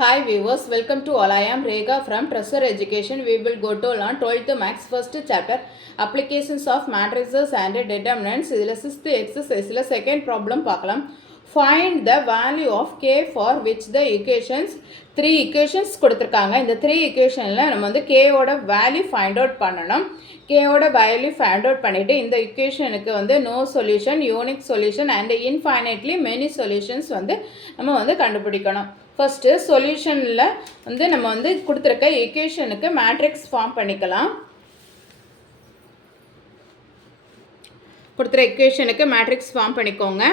Hi viewers, welcome to all. I am Rekha from Treasure Education. We will go to learn 12th Maths first chapter Applications of Matrices and Determinants. இதில் 6th exerciseல second problem பார்க்கலாம். Find the value of k for which the equations 3 equations கொடுத்திருக்காங்க. இந்த 3 equationல நம்ம வந்து k ஓட value find out பண்ணணும். k ஓட value find out பண்ணிட்டு இந்த equationக்கு வந்து no solution, unique solution and infinitely many solutions வந்து நம்ம வந்து கண்டுபிடிக்கணும். ஃபஸ்ட்டு சொல்யூஷனில் வந்து நம்ம வந்து கொடுத்துருக்க ஈக்குவேஷனுக்கு மேட்ரிக்ஸ் ஃபார்ம் பண்ணிக்கலாம். கொடுத்துருக்க ஈக்குவேஷனுக்கு மேட்ரிக்ஸ் ஃபார்ம் பண்ணிக்கோங்க.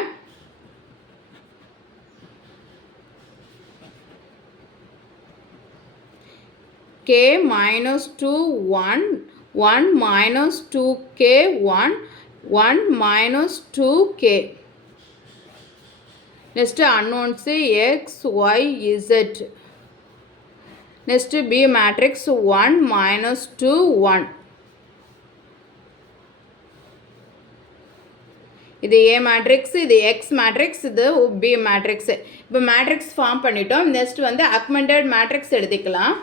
k minus 2 1 1 minus 2k 1 1 minus 2k. Next unknowns x, y, z. Next B matrix 1 minus 2 1. இது A matrix, இது X matrix, இது B matrix. இப்போ matrix ஃபார்ம் பண்ணிட்டோம். நெக்ஸ்ட் வந்து augmented matrix எடுத்துக்கலாம்.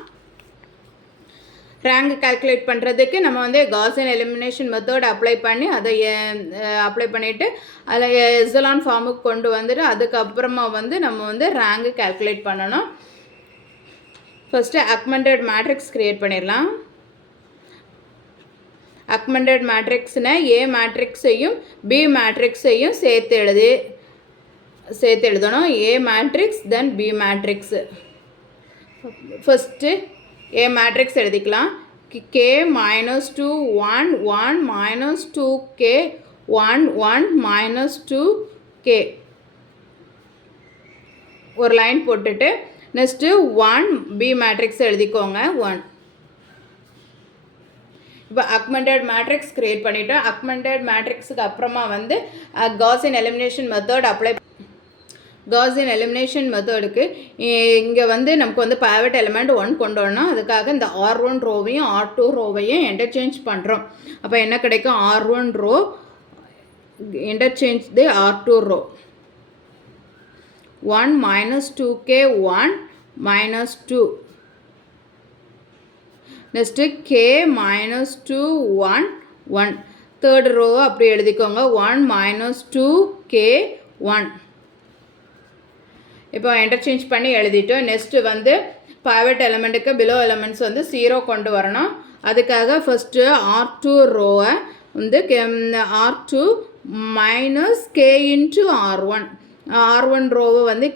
ரேங்க் கால்குலேட் பண்ணுறதுக்கு நம்ம வந்து காஸியன் எலிமினேஷன் மெத்தட் அப்ளை பண்ணி அதை அப்ளை பண்ணிவிட்டு அதில் எசலான் ஃபார்முக்கு கொண்டு வந்துட்டு அதுக்கப்புறமா வந்து நம்ம வந்து ரேங்க் கால்குலேட் பண்ணணும். ஃபஸ்ட்டு அக்மெண்டட் மேட்ரிக்ஸ் க்ரியேட் பண்ணிடலாம். அக்மெண்டட் மேட்ரிக்ஸ்னால் ஏ மேட்ரிக்ஸையும் பி மேட்ரிக்ஸையும் சேர்த்து எழுதணும். A matrix then B matrix. First A matrix எழுதிக்கலாம். k minus 2 1 1 minus 2k 1 1 minus 2k ஒரு லைன் போட்டுட்டு நெக்ஸ்ட்டு 1 B மேட்ரிக்ஸ் எழுதிக்கோங்க 1. இப்போ அக்மெண்டட் மேட்ரிக்ஸ் க்ரியேட் பண்ணிவிட்டோம். அக்மெண்டட் மேட்ரிக்ஸுக்கு அப்புறமா வந்து Gaussian elimination method apply Gaussian elimination மெத்தடுக்கு இங்கே வந்து நமக்கு வந்து பைவட் எலிமெண்ட் 1 கொண்டு வரணும். அதுக்காக இந்த R1 ரோவையும் R2 ரோவையும் இன்டர்சேஞ்ச் பண்ணுறோம். அப்போ என்ன கிடைக்கும்? R1 row interchange the R2 row 1 minus 2k 1 minus 2. Next k minus 2 1 1. Third row அப்படி எழுதிக்கோங்க 1 minus 2k 1. இப்போ இன்டர்சேஞ்ச் பண்ணி எழுதிட்டோம். நெக்ஸ்ட்டு வந்து பைவட் எலிமெண்ட்டுக்கு பிலோ எலிமெண்ட்ஸ் வந்து 0 கொண்டு வரணும். அதுக்காக ஃபஸ்ட்டு R2 ரோவை வந்து R2 minus k into R1. R1 ரோவை வந்து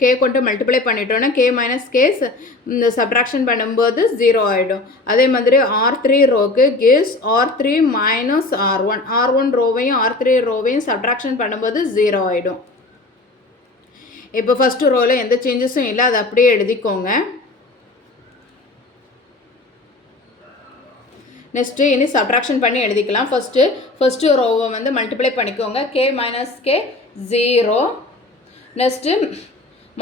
k கொண்டு மல்டிப்ளை பண்ணிட்டோன்னா k மைனஸ் k இந்த சப்ட்ராக்ஷன் பண்ணும்போது 0 ஆகிடும். அதே மாதிரி R3 ரோக்கு gives R3 minus R1. R1 ரோவையும் R3 ரோவையும் சப்ட்ராக்ஷன் பண்ணும்போது 0 ஆகிடும். இப்போ ஃபஸ்ட்டு ரோவில் எந்த சேஞ்சஸும் இல்லை, அதை அப்படியே எழுதிக்கோங்க. நெக்ஸ்ட்டு இனி சப்ட்ராக்ஷன் பண்ணி எழுதிக்கலாம். ஃபஸ்ட்டு ரோவை வந்து மல்டிப்ளை பண்ணிக்கோங்க. k minus k 0. Next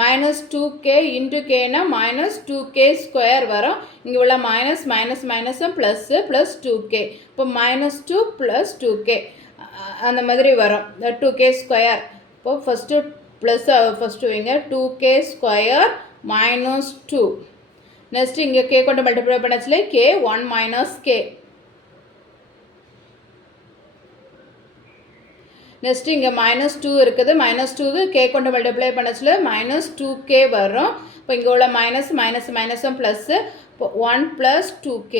minus 2k into கேனா மைனஸ் 2k ஸ்கொயர் வரும். இங்கே உள்ள மைனஸும் ப்ளஸ் 2k. இப்போ மைனஸ் 2 ப்ளஸ் 2k அந்த மாதிரி வரும் 2k ஸ்கொயர். இப்போது ஃபஸ்ட்டு ஃபஸ்ட்டு வைங்க 2k ஸ்கொயர் மைனஸ் 2. நெக்ஸ்ட் இங்கே k கொண்டு மல்டிப்ளை பண்ணச்சுல k 1 மைனஸ் k. நெக்ஸ்ட் இங்கே மைனஸ் 2 இருக்குது. மைனஸ் 2க்கு k கொண்டு மல்டிப்ளை பண்ணச்சுல மைனஸ் 2k வரும். இப்போ இங்கே உள்ள மைனஸும் ப்ளஸ்ஸு. இப்போ 1 ப்ளஸ் 2k.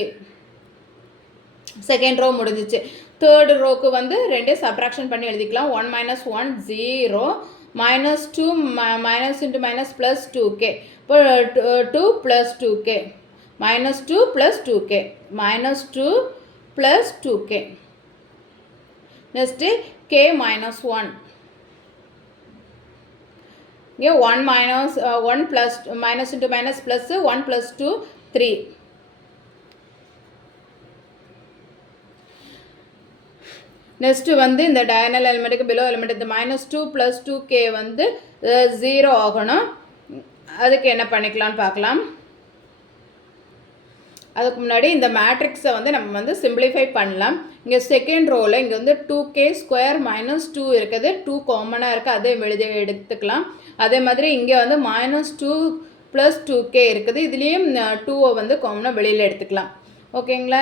செகண்ட் ரோ முடிஞ்சிச்சு. தேர்டு ரோக்கு வந்து ரெண்டே சப்ட்ராக்ஷன் பண்ணி எழுதிக்கலாம். 1 minus 1 0 minus 2 minus into minus plus 2k. இப்போ 2 plus 2k minus 2 plus 2k minus 2 plus 2k. next k minus 1. இங்கே 1 minus 1 plus minus into minus plus 1 plus 2 3. Next வந்து இந்த diagonal எலிமெண்ட்டுக்கு below element இந்த minus 2 plus 2k வந்து 0 ஆகணும். அதுக்கு என்ன பண்ணிக்கலாம்னு பார்க்கலாம். அதுக்கு முன்னாடி இந்த மேட்ரிக்ஸை வந்து நம்ம வந்து சிம்பிளிஃபை பண்ணலாம். இங்கே செகண்ட் ரோவில் இங்கே வந்து 2k ஸ்கொயர் மைனஸ் 2 இருக்குது. 2 காமனாக இருக்குது, அதே எடுத்துக்கலாம். அதே மாதிரி இங்கே வந்து மைனஸ் 2 ப்ளஸ் 2k இருக்குது. இதுலேயும் 2 வந்து காமனாக வெளியில் எடுத்துக்கலாம். ஓகேங்களா?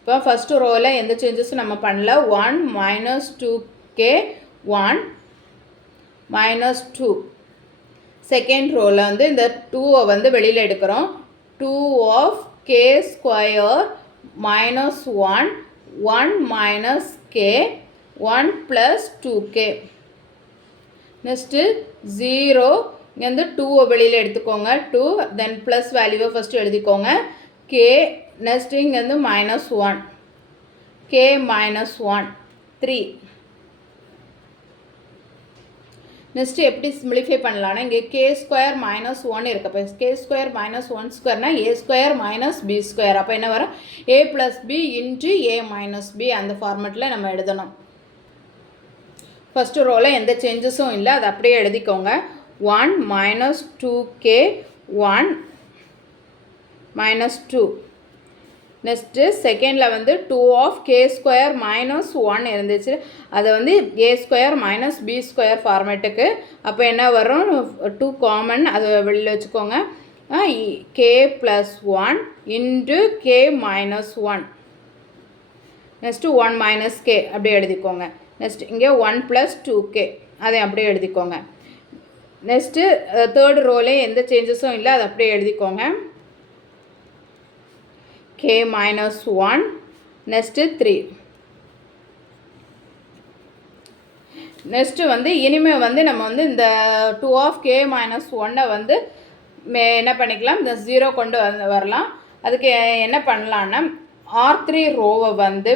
இப்போ ஃபஸ்ட்டு ரோவில் எந்த சேஞ்சஸும் நம்ம பண்ணல. 1 மைனஸ் 2k 1 மைனஸ் 2. செகண்ட் ரோவில் வந்து இந்த 2 வந்து வெளியில் எடுக்கிறோம். 2 of k square minus 1 1 minus k 1 plus 2k. Next 0 இங்கேருந்து 2 வெளியில் எடுத்துக்கோங்க. 2 தென் ப்ளஸ் வேல்யூவை ஃபஸ்ட்டு எழுதிக்கோங்க. k நெக்ஸ்ட்டு இங்கேருந்து மைனஸ் 1 k மைனஸ் 1 3. நெக்ஸ்ட்டு எப்படி சிம்பிளிஃபை பண்ணலான்னா இங்கே கே ஸ்கொயர் மைனஸ் 1 இருக்குது. அப்போ கே ஸ்கொயர் மைனஸ் 1 ஸ்கொயர்னால் A square minus B square. அப்போ என்ன வரும்? A plus B into A minus B. அந்த ஃபார்மெட்டில் நம்ம எழுதணும். ஃபஸ்ட்டு ரோவில் எந்த சேஞ்சஸும் இல்லை, அதை அப்படியே எழுதிக்கோங்க. 1 மைனஸ் 2k 1 மைனஸ் 2. நெக்ஸ்ட்டு செகண்டில் வந்து 2 ஆஃப் கே ஸ்கொயர் மைனஸ் 1 இருந்துச்சு. அதை வந்து ஏ ஸ்கொயர் மைனஸ் பி ஸ்கொயர் ஃபார்மேட்டுக்கு. அப்போ என்ன வரும்? 2 காமன், அதை வெளியில் வச்சுக்கோங்க. K plus 1 into K minus 1. Next 1 minus K அப்படியே எழுதிக்கோங்க. நெக்ஸ்ட் இங்கே 1 ப்ளஸ் 2k அதை அப்படியே எழுதிக்கோங்க. நெக்ஸ்ட்டு தேர்டு ரோலே எந்த சேஞ்சஸும் இல்லை, அதை அப்படியே எழுதிக்கோங்க. k minus 1 next 3. நெக்ஸ்ட்டு வந்து இனிமேல் வந்து நம்ம வந்து இந்த 2 ஆஃப் k மைனஸ் 1 வந்து என்ன பண்ணிக்கலாம்? இந்த 0 கொண்டு வரலாம். அதுக்கு என்ன பண்ணலான்னா R3 ரோவை வந்து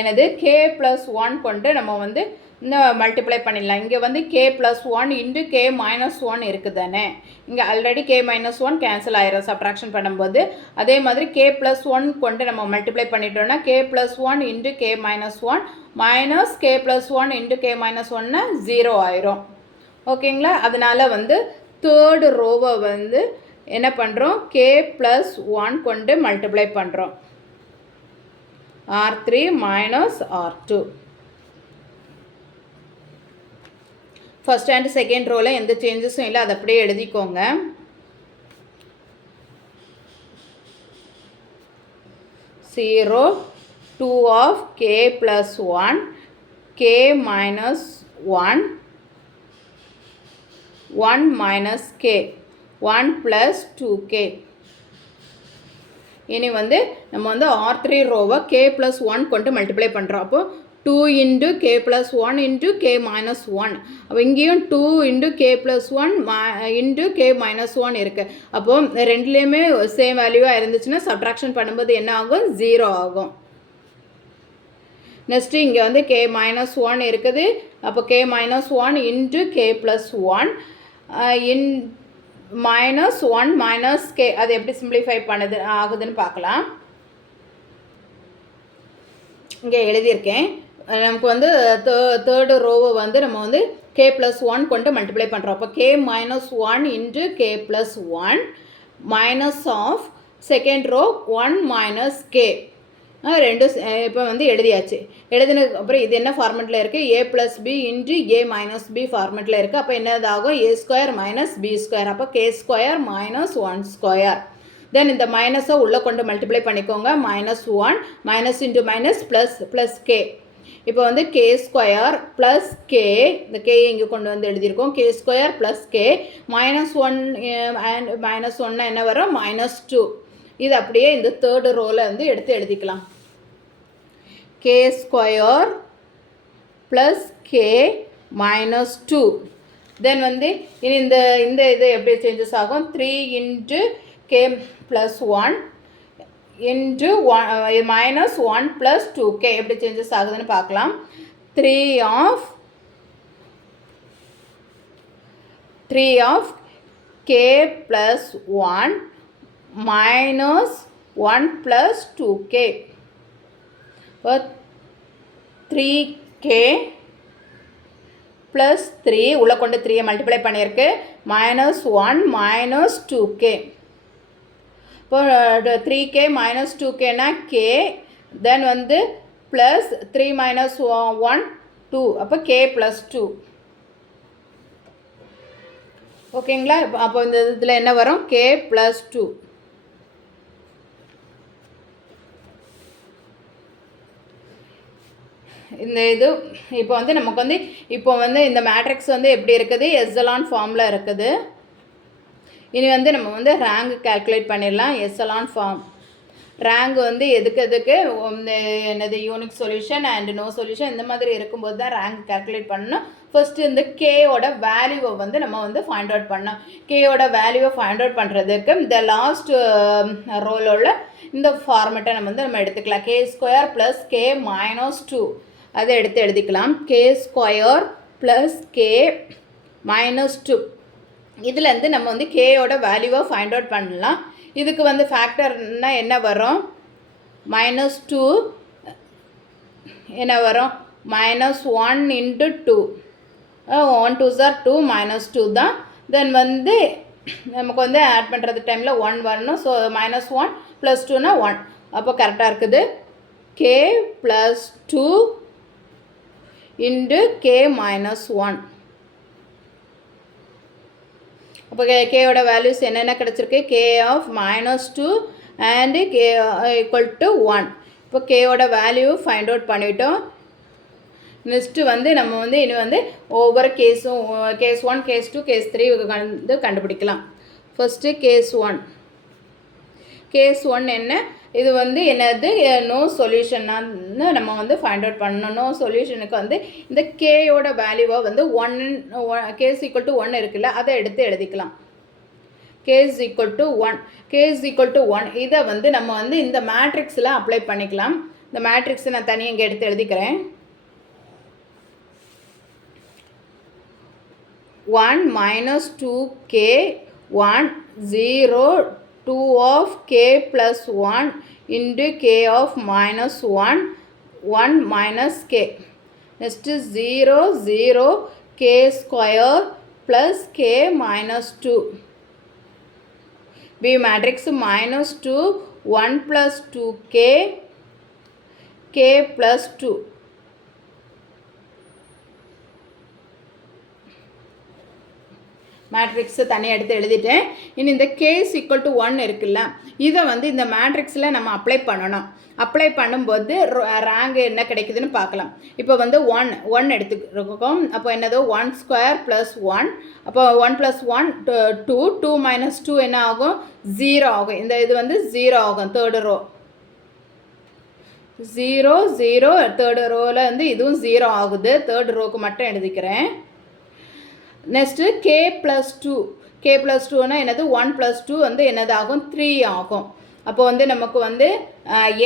என்னது k ப்ளஸ் 1 கொண்டு நம்ம வந்து இந்த மல்டிப்ளை பண்ணிடலாம். இங்கே வந்து k plus 1 into k minus 1 இருக்குது தானே. இங்கே ஆல்ரெடி k மைனஸ் 1 கேன்சல் ஆயிரும் சப்ட்ராக்ஷன் பண்ணும்போது. அதே மாதிரி k ப்ளஸ் 1 கொண்டு நம்ம மல்டிப்ளை பண்ணிட்டோம்னா k plus 1 into k minus 1 minus k plus 1 into k minus 1 0 ஆயிரும். ஓகேங்களா? அதனால் வந்து தேர்டு ரோவை வந்து என்ன பண்ணுறோம்? k ப்ளஸ் 1 கொண்டு மல்டிப்ளை பண்ணுறோம். R3 minus R2. First and second ரோவில் எந்த சேஞ்சஸும் இல்லை, அதை அப்படியே எழுதிக்கோங்க. Zero 2 of k plus 1 k minus 1 1 minus k 1 plus 2k. இனி வந்து நம்ம வந்து R3 ரோவை k ப்ளஸ் 1 கொண்டு மல்டிப்ளை பண்ணுறோம். அப்போது 2 into k plus 1 into k minus 1. அப்போ இங்கேயும் 2 into k plus 1 into k minus 1 இருக்குது. அப்போது ரெண்டுலேயுமே சேம் வேல்யூவாக இருந்துச்சுன்னா சப்ட்ராக்ஷன் பண்ணும்போது என்ன ஆகும்? 0 ஆகும். நெக்ஸ்ட்டு இங்கே வந்து k மைனஸ் 1 இருக்குது. அப்போ k minus 1 into k plus 1 இன் மைனஸ் 1 மைனஸ் k. அது எப்படி சிம்பிளிஃபை பண்ணுது ஆகுதுன்னு பார்க்கலாம். இங்கே எழுதியிருக்கேன். நமக்கு வந்து தேர்டு ரோவை வந்து நம்ம வந்து k ப்ளஸ் 1 கொண்டு மல்டிப்ளை பண்ணுறோம். அப்போ k minus 1 into k plus 1 minus of second row 1 minus k. ரெண்டு இப்போ வந்து எழுதியாச்சு. எழுதினதுக்கு அப்புறம் இது என்ன ஃபார்மெட்டில் இருக்குது? a plus B into a minus b ஃபார்மெட்டில் இருக்குது. அப்போ என்னதாகும்? a square minus b square. அப்போ k square minus 1 square. Then இந்த மைனஸை உள்ளே கொண்டு மல்டிப்ளை பண்ணிக்கோங்க. Minus 1 minus into minus plus k. இப்போ வந்து கே ஸ்கொயர் ப்ளஸ் கே, இந்த கே இங்கே கொண்டு வந்து எழுதியிருக்கோம். K square plus K minus 1 and minus 1 என்ன வரும்? மைனஸ் 2. இது அப்படியே இந்த தேர்டு ரோவில் வந்து எடுத்து எழுதிக்கலாம். K square plus K minus 2. Then வந்து இனி இந்த இது எப்படி சேஞ்சஸ் ஆகும்? 3 into k plus 1 into minus 1 plus 2k எப்படி சேஞ்சஸ் ஆகுதுன்னு பார்க்கலாம். 3 of k plus 1 minus 1 plus 2k. இப்போ 3k ப்ளஸ் 3 உள்ளே கொண்டு 3 மல்டிப்ளை பண்ணியிருக்கு. Minus 1 minus 2k. இப்போ 3k மைனஸ் 2kனா k, தென் வந்து ப்ளஸ் 3 மைனஸ் 1 2. அப்போ k ப்ளஸ் 2. ஓகேங்களா. அப்போ இந்த இதில் என்ன வரும், கே ப்ளஸ் 2. இந்த இது இப்போ வந்து நமக்கு வந்து இப்போ வந்து இந்த மேட்ரிக்ஸ் வந்து எப்படி இருக்குது, எஸ்எலான் ஃபார்மில் இருக்குது. இனி வந்து நம்ம வந்து ரேங்க் கால்குலேட் பண்ணிடலாம். எஸ்எலான் ஃபார்ம் ரேங்க் வந்து எதுக்கு என்னது unique solution and no solution இந்த மாதிரி இருக்கும்போது தான் ரேங்க் கால்குலேட் பண்ணணும். ஃபர்ஸ்ட் இந்த கேயோட வேல்யூவை வந்து நம்ம வந்து ஃபைண்ட் அவுட் பண்ணோம். கேயோட வேல்யூவை ஃபைண்ட் அவுட் பண்ணுறதுக்கு இந்த லாஸ்ட் ரோலோட இந்த ஃபார்மெட்டை நம்ம எடுத்துக்கலாம். K square plus K minus 2 அதை எடுத்து எழுதிக்கலாம். K square plus K minus 2 இதுலேருந்து நம்ம வந்து கேயோட வேல்யூவை ஃபைண்ட் அவுட் பண்ணலாம். இதுக்கு வந்து ஃபேக்டர்னா என்ன வரும், -2 என்ன வரும், -1 × 2 1 2s are 2 -2 தான். தென் வந்து நமக்கு வந்து ஆட் பண்ணுறது டைமில் 1 வரணும். ஸோ -1 + 2னா 1. அப்போ கரெக்டாக இருக்குது. k + 2 × k - 1. அப்போ கேயோட வேல்யூஸ் என்னென்ன கிடச்சிருக்கு, கே ஆஃப் -2 அண்டு கே = 1. இப்போ கேயோட வேல்யூ ஃபைண்ட் அவுட் பண்ணிட்டோம். நெக்ஸ்ட்டு வந்து நம்ம வந்து இனி வந்து ஒவ்வொரு கேஸும் கேஸ் 1 கேஸ் 2 கேஸ் 3 வந்து கண்டுபிடிக்கலாம். First case 1. கேஸ் 1 என்ன, இது வந்து என்னது நோ சொல்யூஷனான்னு நம்ம வந்து ஃபைண்ட் அவுட் பண்ணணும். நோ சொல்யூஷனுக்கு வந்து இந்த கேயோட வேல்யூவை வந்து 1 கேஸ் = 1 இருக்குல்ல, அதை எடுத்து எழுதிக்கலாம். கேஸ் = 1 கேஸ் = 1 இதை வந்து நம்ம வந்து இந்த மேட்ரிக்ஸில் அப்ளை பண்ணிக்கலாம். இந்த மேட்ரிக்ஸை நான் தனியாக இங்கே எடுத்து எழுதிக்கிறேன். 1 - 2k 1 0 2 of k plus 1 into k of -1 1 minus k. Next 0 0 k square plus k minus 2. B matrix -2 1 plus 2k k plus 2. மேட்ரிக்ஸை தனியாக எடுத்து எழுதிட்டேன். இனி இந்த கேஸ் = 1 இருக்குல்ல, இதை வந்து இந்த மேட்ரிக்ஸில் நம்ம அப்ளை பண்ணணும். அப்ளை பண்ணும்போது ரேங்க் என்ன கிடைக்குதுன்னு பார்க்கலாம். இப்போ வந்து 1 எடுத்துருக்கோம். அப்போ என்னது 1² + 1. அப்போ 1 + 1 2 2 - 2 என்ன ஆகும், 0 ஆகும். இந்த இது வந்து 0 ஆகும். தேர்டு ரோ 0 0 தேர்டு ரோவில் வந்து இதுவும் 0 ஆகுது. தேர்டு ரோக்கு மட்டும் எழுதிக்கிறேன். நெக்ஸ்ட்டு k + 2 k + 2னா என்னது 1 + 2 வந்து என்னது ஆகும், 3 ஆகும். அப்போ வந்து நமக்கு வந்து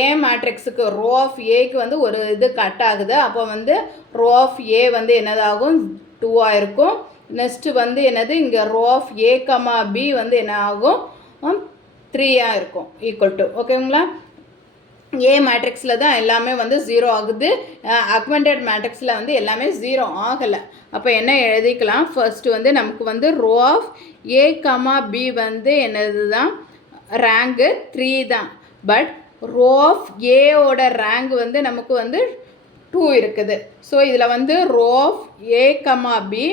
ஏ மேட்ரிக்ஸுக்கு ரோ ஆஃப் ஏக்கு வந்து ஒரு இது கட் ஆகுது. அப்போ வந்து ரோ ஆஃப் ஏ வந்து என்னதாகும், 2ஆக இருக்கும். நெக்ஸ்ட்டு வந்து என்னது இங்கே ரோ ஆஃப் ஏ பி வந்து என்ன ஆகும், 3ஆக இருக்கும் ஈக்குவல் டு. ஓகேங்களா. ஏ மேட்ரிக்ஸில் தான் எல்லாமே வந்து 0 ஆகுது. அக்மெண்டட் மேட்ரிக்ஸில் வந்து எல்லாமே 0 ஆகலை. அப்போ என்ன எழுதிக்கலாம், ஃபர்ஸ்ட்டு வந்து நமக்கு வந்து ரோ ஆஃப் ஏ பி வந்து என்னது தான், ரேங்கு 3 தான். பட் ரோ ஆஃப் ஏவோட ரேங்க் வந்து நமக்கு வந்து 2 இருக்குது. ஸோ இதில் வந்து row of A B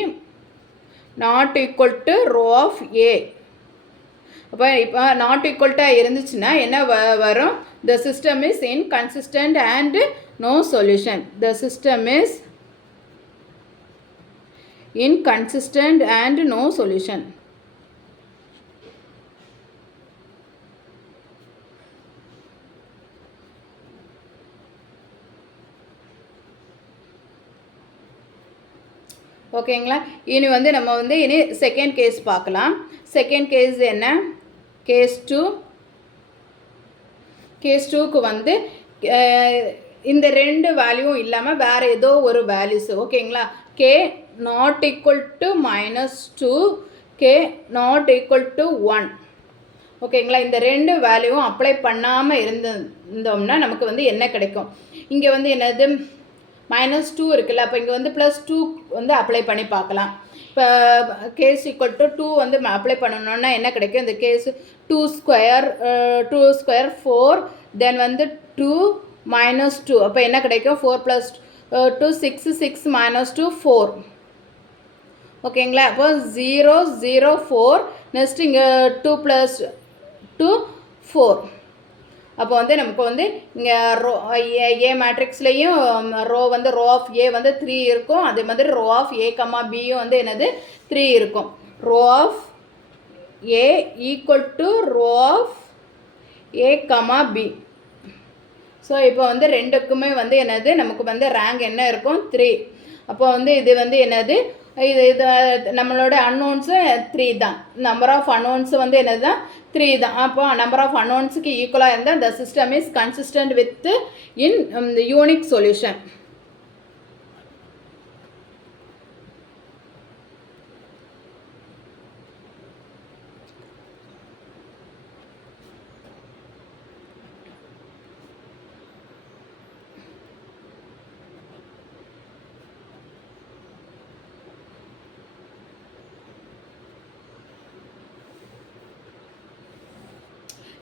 not equal to row of A. அப்போ இப்போ நாட் ஈக்குவல்ட்டாக இருந்துச்சுன்னா என்ன வரும், the system is inconsistent and no solution. The system is inconsistent and no solution. ஓகேங்களா. இனி வந்து நம்ம வந்து இனி செகண்ட் கேஸ் பார்க்கலாம். செகண்ட் கேஸ் என்ன, கேஸ் 2. கேஸ் 2க்கு வந்து இந்த ரெண்டு வேல்யூவும் இல்லாமல் வேறு ஏதோ ஒரு வேல்யூஸ். ஓகேங்களா. Can not equal to -2 can not equal to 1. ஓகேங்களா. இந்த ரெண்டு வேல்யூவும் அப்ளை பண்ணாமல் இருந்தோம்னா நமக்கு வந்து என்ன கிடைக்கும், இங்கே வந்து என்னது -2 இருக்குல்ல, அப்போ இங்கே வந்து +2 வந்து அப்ளை பண்ணி பார்க்கலாம். இப்போ கேஸ் = 2 வந்து அப்ளை பண்ணணுன்னா என்ன கிடைக்கும், இந்த கேஸ் 2² 4 தென் வந்து 2 -2. அப்போ என்ன கிடைக்கும், 4 + 2 6 6 - 2 4 ஓகேங்களா. அப்போ 0 0 4 நெக்ஸ்ட் இங்கே 2 + 2 4. அப்போ வந்து நமக்கு வந்து இங்கே ரோ ஏ மேட்ரிக்ஸ்லேயும் ரோ வந்து ரோ ஆஃப் ஏ வந்து 3 இருக்கும். அதே மாதிரி ரோ ஆஃப் ஏ கம்மா பியும் வந்து என்னது 3 இருக்கும். Row of A equal to row of A comma B. So இப்போ வந்து ரெண்டுக்குமே வந்து என்னது நமக்கு வந்து ரேங்க் என்ன இருக்கும் 3. அப்போ வந்து இது வந்து என்னது இது நம்மளோட அன்னோன்ஸு 3 தான். நம்பர் ஆஃப் அன்னோன்ஸு வந்து என்னது தான் 3 தான். அப்போ நம்பர் ஆஃப் அன்னோன்ஸுக்கு ஈக்குவலாக இருந்தால் the system is consistent with in unique solution.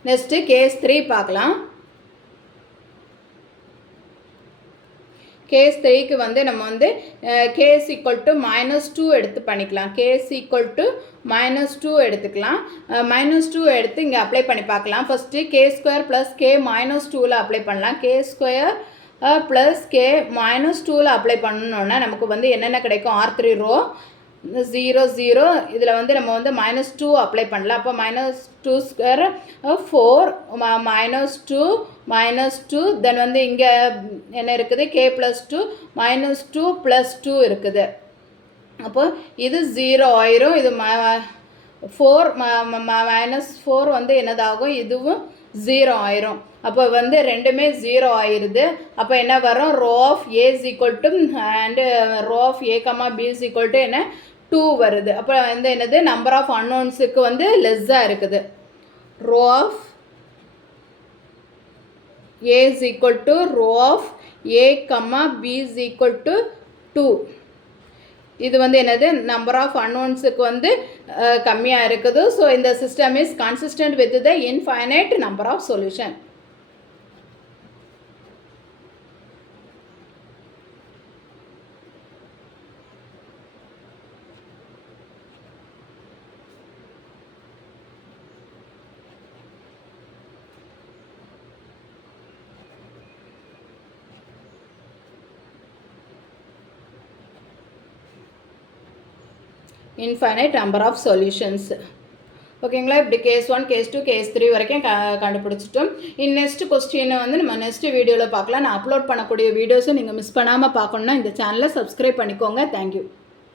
Next case 3 பார்க்கலாம். கேஸ் 3க்கு வந்து நம்ம வந்து கேஸ் ஈக்குவல் டு -2 எடுத்து பண்ணிக்கலாம். கேஸ் ஈக்குவல் டு -2 எடுத்துக்கலாம். -2 எடுத்து இங்கே அப்ளை பண்ணி பார்க்கலாம். ஃபஸ்ட்டு k² + k -2ல் அப்ளை பண்ணலாம். k² + k -2ல் அப்ளை பண்ணணுன்னா நமக்கு வந்து என்னென்ன கிடைக்கும், R3 ரோ 0 0. இதில் வந்து நம்ம வந்து -2 அப்ளை பண்ணலாம். அப்போ -2² 4 -2 தென் வந்து இங்கே என்ன இருக்குது k + 2 -2 + 2 இருக்குது. அப்போ இது 0 ஆயிரும். இது 4 -4 வந்து என்னதாகும், இதுவும் 0 ஆயிரும். அப்போ வந்து ரெண்டுமே 0 ஆயிடுது. அப்போ என்ன வரும், row of A is equal to and row of A comma B is equal to என்ன 2 வருது. அப்போ வந்து என்னது நம்பர் ஆஃப் அன்னோன்ஸுக்கு வந்து லெஸ்ஸாக இருக்குது. Row of A is equal to row of A comma B is equal to 2. இது வந்து என்னது நம்பர் ஆஃப் அன்னோன்ஸுக்கு வந்து கம்மியாக இருக்குது. ஸோ இந்த system is consistent with the infinite number of solution. Infinite number of solutions. ஓகேங்களா. இப்படி கேஸ் 1 கேஸ் 2 கேஸ் 3 வரைக்கும் கண்டுபிடிச்சிட்டோம். நெக்ஸ்ட் கொஸ்டினை வந்து நம்ம நெக்ஸ்ட் வீடியோவில் பார்க்கலாம். நான் அப்லோட் பண்ணக்கூடிய வீடியோஸை நீங்கள் மிஸ் பண்ணாமல் பார்க்கணுன்னா இந்த சேனலை சப்ஸ்கிரைப் பண்ணிக்கோங்க. தேங்க்யூ.